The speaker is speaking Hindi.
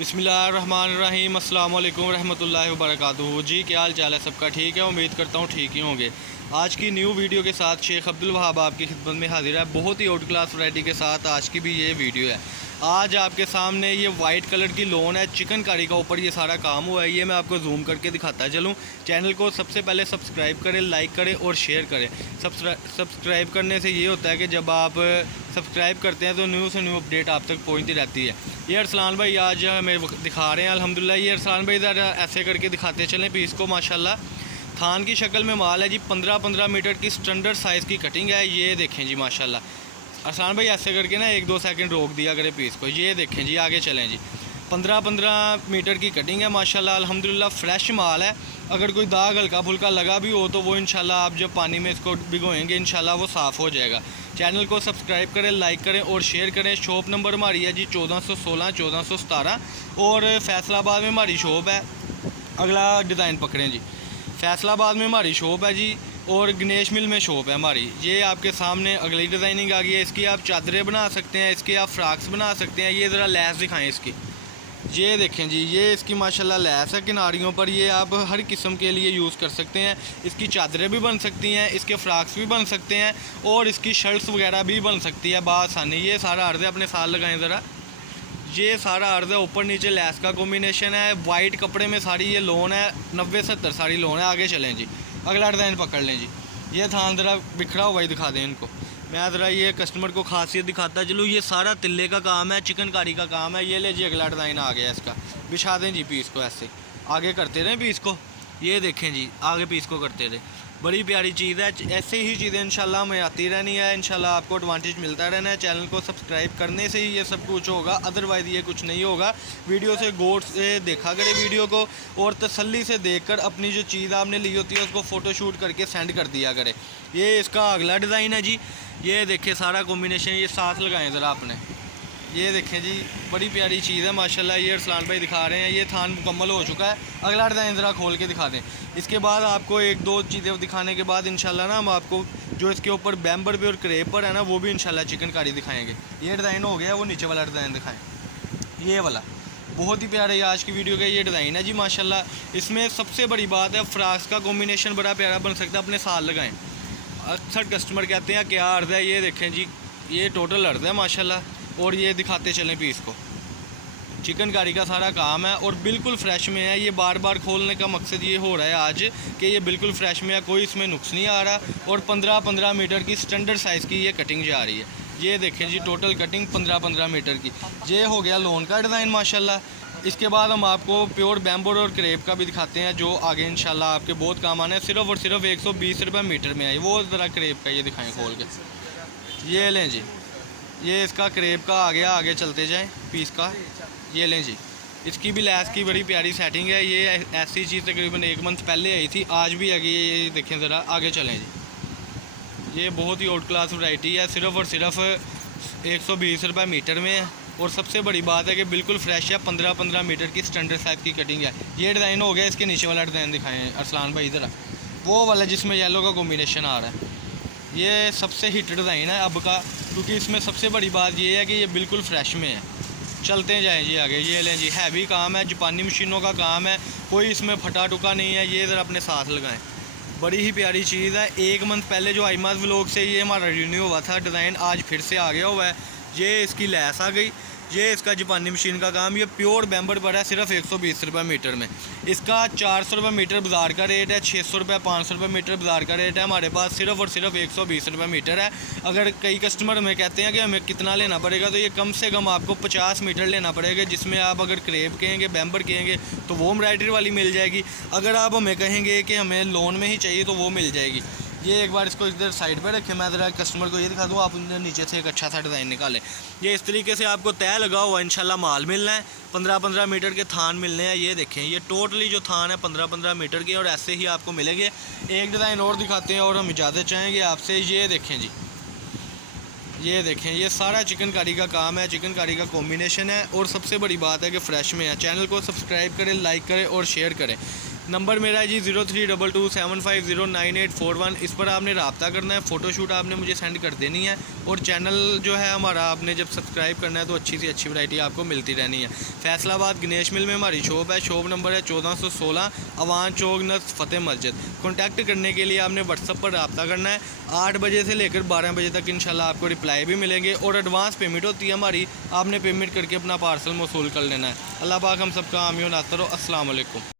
बिस्मिल्लाहिर्रहमानिर्रहीम अस्सलाम वालेकुम रहमतुल्लाहि व बरकातुहू। जी क्या हाल चाल है सबका? ठीक है, उम्मीद करता हूँ ठीक ही होंगे। आज की न्यू वीडियो के साथ शेख अब्दुल वहाब आपकी खिदमत में हाजिर है। बहुत ही आउट क्लास वैरायटी के साथ आज की भी ये वीडियो है। आज आपके सामने ये वाइट कलर की लोन है, चिकन कारी का ऊपर ये सारा काम हुआ है। ये मैं आपको जूम करके दिखाता चलूँ। चैनल को सबसे पहले सब्सक्राइब करें, लाइक करें और शेयर करें। सब्सक्राइब करने से ये होता है कि जब आप सब्सक्राइब करते हैं तो न्यू से न्यू अपडेट आप तक पहुँचती रहती है। ये अरसलान भाई आज हमें दिखा रहे हैं अल्हम्दुलिल्लाह। ये अरसलान भाई ज़रा ऐसे करके दिखाते चलें पीस को। माशाल्लाह थान की शक्ल में माल है जी। 15-15 मीटर की स्टैंडर्ड साइज़ की कटिंग है। ये देखें जी माशाल्लाह। अरसलान भाई ऐसे करके ना 1-2 सेकंड रोक दिया करें पीस को। ये देखें जी, आगे चलें जी। 15-15 मीटर की कटिंग है माशाल्लाह। अल्हम्दुलिल्लाह फ्रेश माल है। अगर कोई दाग हल्का फुल्का लगा भी हो तो वो इंशाल्लाह आप जब पानी में इसको भिगोएंगे इंशाल्लाह वो साफ़ हो जाएगा। चैनल को सब्सक्राइब करें, लाइक करें और शेयर करें। शॉप नंबर हमारी है जी 1416 1417 और फैसलाबाद में हमारी शॉप है। अगला डिज़ाइन पकड़ें जी। फैसलाबाद में हमारी शॉप है जी और गणेश मिल में शॉप है हमारी। ये आपके सामने अगली डिज़ाइनिंग आ गई है। इसकी आप चादरें बना सकते हैं, इसके आप फ्राक्स बना सकते हैं। ये ज़रा लैस दिखाएं इसकी। ये देखें जी, ये इसकी माशाल्लाह लैस है किनारियों पर। ये आप हर किस्म के लिए यूज़ कर सकते हैं। इसकी चादरें भी बन सकती हैं, इसके फ्राक्स भी बन सकते हैं और इसकी शर्ट्स वगैरह भी बन सकती है बासानी। ये सारा अर्ज़ है, अपने साथ लगाएं ज़रा। ये सारा अर्ज़ है, ऊपर नीचे लैस का कॉम्बिनेशन है। वाइट कपड़े में सारी ये लोन है, 90-70 सारी लोन है। आगे चलें जी, अगला डिज़ाइन पकड़ लें जी। ये थान ज़रा बिखरा हुआ ही दिखा दें इनको। मैं ज़रा ये कस्टमर को खासियत दिखाता चलूँ। ये सारा तिल्ले का काम है, चिकनकारी का काम है। ये ले जी, अगला डिज़ाइन आ गया इसका। बिछा दें जी पीस को, ऐसे आगे करते रहें पीस को। ये देखें जी, आगे पीस को करते रहें। बड़ी प्यारी चीज़ है। ऐसे ही चीज़ें इंशाल्लाह हमें आती रहनी है। इंशाल्लाह आपको एडवांटेज मिलता रहना है। चैनल को सब्सक्राइब करने से ही ये सब कुछ होगा, अदरवाइज़ ये कुछ नहीं होगा। वीडियो से गौर से देखा करें वीडियो को और तसल्ली से देखकर अपनी जो चीज़ आपने ली होती है उसको फ़ोटोशूट करके सेंड कर दिया करें। ये इसका अगला डिज़ाइन है जी। ये देखें सारा कॉम्बिनेशन, ये साथ लगाएँ ज़रा आपने। ये देखें जी, बड़ी प्यारी चीज़ है माशाल्लाह। ये अरसलान भाई दिखा रहे हैं। ये थान मुकम्मल हो चुका है। अगला डिज़ाइन ज़रा खोल के दिखा दें। इसके बाद आपको 1-2 चीज़ें दिखाने के बाद इंशाल्लाह ना हम आपको जो इसके ऊपर बैम्बर पे और क्रेप पर है ना वो भी इंशाल्लाह चिकनकारी दिखाएंगे। ये डिज़ाइन हो गया, वो नीचे वाला डिज़ाइन दिखाएँ। ये वाला बहुत ही प्यारा है आज की वीडियो का ये डिज़ाइन है जी माशाल्लाह। इसमें सबसे बड़ी बात है फ्राक्स का कॉम्बिनेशन बड़ा प्यारा बन सकता है। अपने साथ लगाएँ। अक्सर कस्टमर कहते हैं क्या अर्ज़ है। ये देखें जी, ये टोटल अर्ज़ है माशाल्लाह। और ये दिखाते चलें पीस को। चिकनकारी का सारा काम है और बिल्कुल फ्रेश में है। ये बार बार खोलने का मकसद ये हो रहा है आज कि ये बिल्कुल फ्रेश में है, कोई इसमें नुक्स नहीं आ रहा। और 15-15 मीटर की स्टैंडर्ड साइज़ की ये कटिंग जा रही है। ये देखें जी, टोटल कटिंग 15-15 मीटर की। ये हो गया लोन का डिज़ाइन माशाल्लाह। इसके बाद हम आपको प्योर बैम्बो और क्रेप का भी दिखाते हैं जो आगे इंशाल्लाह आपके बहुत काम आना है। सिर्फ और सिर्फ 120 रुपये मीटर में है। वो ज़रा क्रेप का ये दिखाएँ खोल के। ये लें जी, ये इसका क्रेप का आ गया। आगे चलते जाएं पीस का। ये लें जी, इसकी भी लैस की बड़ी प्यारी सेटिंग है। ये ऐसी चीज़ तकरीबन 1 मंथ पहले आई थी, आज भी आ गई है। ये देखें ज़रा, आगे चलें जी। ये बहुत ही आउट क्लास वैरायटी है। सिर्फ और सिर्फ 120 रुपये मीटर में है। और सबसे बड़ी बात है कि बिल्कुल फ्रेश है। 15-15 मीटर की स्टैंडर्ड साइज़ की कटिंग है। ये डिज़ाइन हो गया। इसके नीचे वाला डिज़ाइन दिखाएँ अरसलान भाई ज़रा, वो वाला जिसमें येलो का कॉम्बिनेशन आ रहा है। ये सबसे हिट डिज़ाइन है अब का, क्योंकि इसमें सबसे बड़ी बात ये है कि ये बिल्कुल फ्रेश में है। चलते जाएं जी आगे। ये लें जी, हैवी काम है, जापानी मशीनों का काम है, कोई इसमें फटा टुका नहीं है। ये ज़रा अपने साथ लगाएं। बड़ी ही प्यारी चीज़ है। 1 मंथ पहले जो आईमाज व्लॉग से ये हमारा रिन्यू हुआ था डिज़ाइन, आज फिर से आ गया हुआ है। ये इसकी लैस आ गई। ये इसका जापानी मशीन का काम। ये प्योर बैम्बर पर है, सिर्फ 120 रुपये मीटर में। इसका 400 रुपये मीटर बाज़ार का रेट है, 600 रुपये 500 रुपये मीटर बाज़ार का रेट है। हमारे पास सिर्फ और सिर्फ 120 रुपये मीटर है। अगर कई कस्टमर हमें कहते हैं कि हमें कितना लेना पड़ेगा, तो ये कम से कम आपको 50 मीटर लेना पड़ेगा, जिसमें आप अगर क्रेप कहेंगे, बैम्बर कहेंगे तो वो एम्ब्रॉयडरी वाली मिल जाएगी। अगर आप हमें कहेंगे कि हमें लोन में ही चाहिए तो वो मिल जाएगी। ये एक बार इसको इधर साइड पे रखें, मैं ज़रा कस्टमर को ये दिखा दूँ। आप नीचे से एक अच्छा सा डिज़ाइन निकालें। ये इस तरीके से आपको तय लगा हुआ इंशाल्लाह माल मिलना है। 15-15 मीटर के थान मिलने हैं। ये देखें, ये टोटली जो थान है 15-15 मीटर के और ऐसे ही आपको मिलेंगे। एक डिज़ाइन और दिखाते हैं और हम इजाज़त चाहेंगे आपसे। ये देखें जी, ये देखें, ये सारा चिकनकारी का काम है, चिकनकारी का कॉम्बिनेशन है और सबसे बड़ी बात है कि फ़्रेश में है। चैनल को सब्सक्राइब करें, लाइक करें और शेयर करें। नंबर मेरा है जी 0322750981 इस पर आपने रब्ता करना है। फ़ोटोशूट आपने मुझे सेंड कर देनी है और चैनल जो है हमारा आपने जब सब्सक्राइब करना है तो अच्छी से अच्छी वैरायटी आपको मिलती रहनी है। फैसलाबाद गणेश मिल में हमारी शॉप है। शॉप नंबर है 1416 अवान चौक नज़ फ़तेह मस्जिद। कॉन्टैक्ट करने के लिए आपने व्हाट्सअप पर रब्ता करना है। 8 बजे से लेकर 12 बजे तक इंशाल्लाह आपको रिप्लाई भी मिलेंगे और एडवांस पेमेंट होती है हमारी, आपने पेमेंट करके अपना पार्सल मौसूल कर लेना है। अल्लाह पाक हम सबका आमीन नासर हो। अस्सलाम वालेकुम।